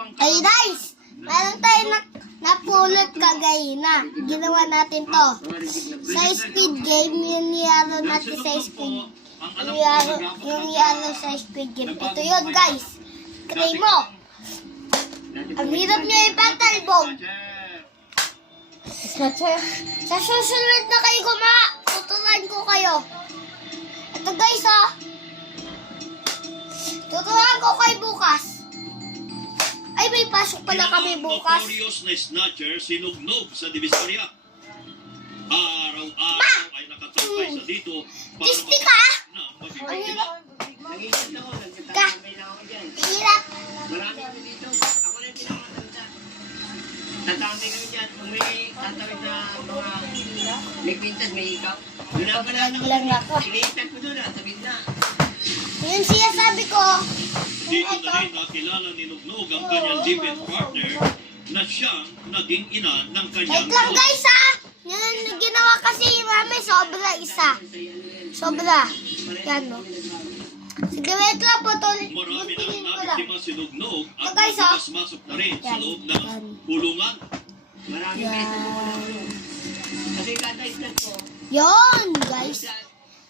Hey guys, meron tayo napulot kagayina. Ginawa natin to. Sa speed game, yung niyaro natin sa speed. Yung niyaro sa speed game. Ito yun guys. Try mo. Ang hirap nyo ipatalbog. Sa susunod na kayo tuturuan ko kayo. Ito guys tuturuan ko kayo bukas. Ay, may pasok pala kami bukas. Notorious na snatcher sinugnog sa Divisoria. Araw-araw ay nakatapay sa dito para Kisti ka? mabibigyan. Nag-iisip ako, Ka. nagtatamay lang ako dyan. Hirap. Marami ko dito. Ako lang pinakamatanda. Tatamay kami dyan. Kung may tatawid na mga may kwintas, may ikaw. Binabanaan ako. Lang ako. Iniisip ko doon, tabid na. Yun siya sabi ko. Dito na rin nakilala ni Nugnog ang kanyang live-in partner na siyang naging ina ng kanyang Wait lang guys Yan ginawa kasi mami sobra isa. Sobra. Yan no. Sige wait lang po tol. Marami na Tingin ko lang. nabiktima si Nugnog at guys, masok na rin sa Yan. loob ng kulungan. Maraming beses ako na ano. Kasi kada isnat ko, Yon guys.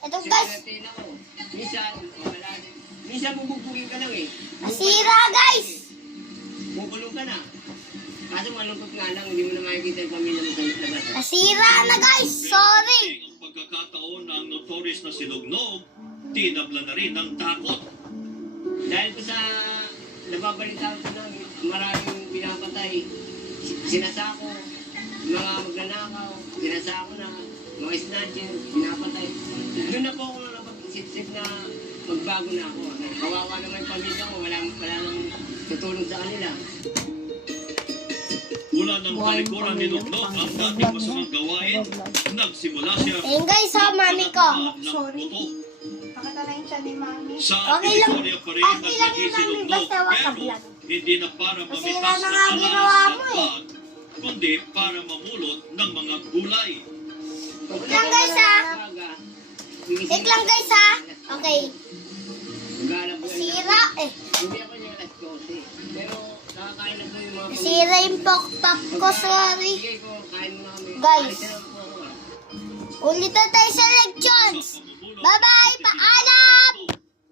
Ito guys. sinaratin ako. Minsan, wala din. Minsan bubugugin ka lang eh. Masira guys. Bubulong ka na. Kaso malungkot nga lang, hindi mo na makikita yung pamilya mo sa labas. Masira na guys. Sorry. Ang pagkakataon ng notorious na si Nugnog, tinabla na rin ng takot. Dahil po sa nababalita ko na maraming pinapatay, sinasako, mga magnanakaw, sinasako na, mga snatcher, pinapatay. Doon na po ako napag-isip-isip na magbago na ako. Kawawa naman yung pamilya ko, wala nang tutulong sa kanila. Mula ng talikuran ni Nugnog ang dating masamang gawain, nagsimula siya Ayun guys mami ko. Sorry. Pakita na yung siya ni Mami. Sa Okay lang. Divisoria pa rin Okay lang naglagay yun, si Mami. Nugnog, Basta wag ka pero vlog. hindi na para Masira mamitas na ng nga alas ginawa at mo, eh. bag, kundi para mamulot ng mga gulay. Wait lang guys Wait lang guys Okay. Masira eh. Hindi ako niya alas 12. Pero nakakain na po yung mga Masira yung pokpok ko. Sorry. Sige ko, kain mo na kami. Guys. Alis na lang po ako, Ulit na tayo sa lections. Sa pamumulot Bye-bye, ng paalam!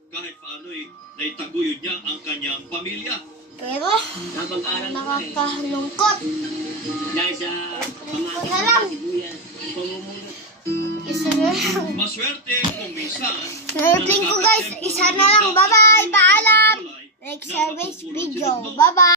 kahit paano'y naitaguyod niya ang kanyang pamilya. Pero Napag-aral ko eh. nakakalungkot. Dahil sa pamangkin na lang. sa sibuyas, pamumulot. Isa na lang. Maswerte kung minsan. Nariting ko guys. Isa na lang. Bye-bye. Paalam. Next service video. Bye-bye.